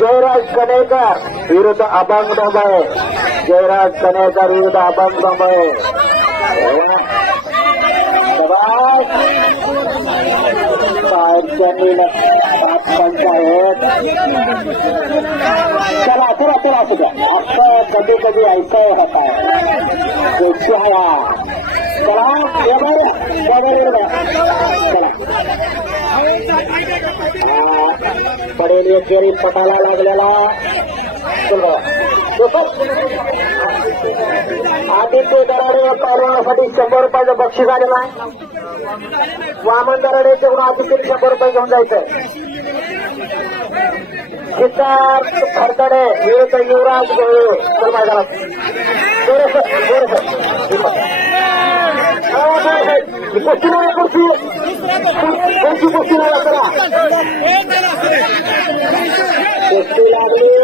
जयराज कनेकर विरुद्ध अभंग डोंबळे. जयराज कनेकर विरुद्ध अभंग डोंबळे. पंचायत चला चला चला असू द्या. असं कधी कधी ऐकाय होता चला पडेल एकेरी पटाला लागलेला आदित्य दराडे पालवण्यासाठी 100 रुपयाचं बक्षीस आलेलं आहे. वामन दराडेकडून आदित्य 100 रुपये घेऊन जायचं. सिद्धार्थ खरतडे विरुद्ध युवराज गोळे. चल मैदानात कुस्ती नाही कुस्ती नाही चला कुस्ती लागली.